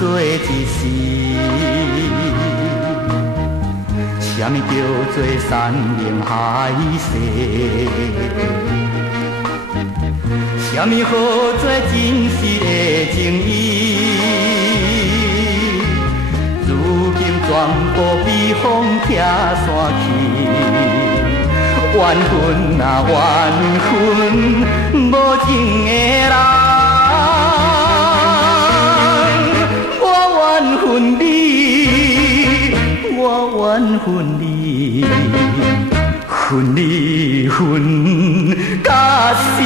做一世。什么叫做山盟海誓？什么好做真实的情谊？如今全部被风拆散去，缘分啊缘分，无情的人，我缘分你，我缘分你，分你分到死。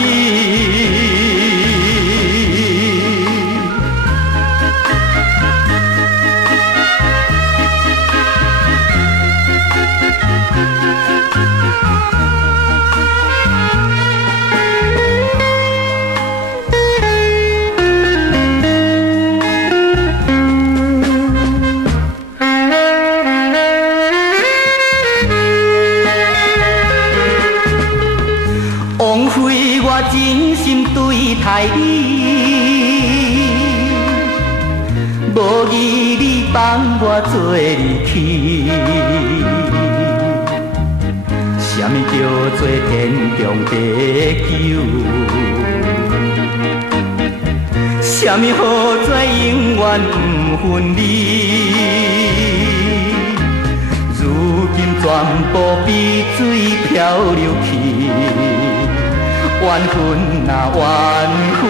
枉费我真心对待你，无义你放我做离去。什么叫做天长地久？什么好做永远不分离？如今全部被水漂流去。缘分啊缘分，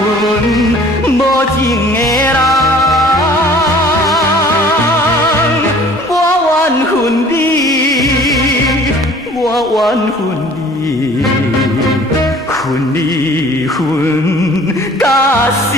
无情的人，我缘分你，我缘分你，分你分到死。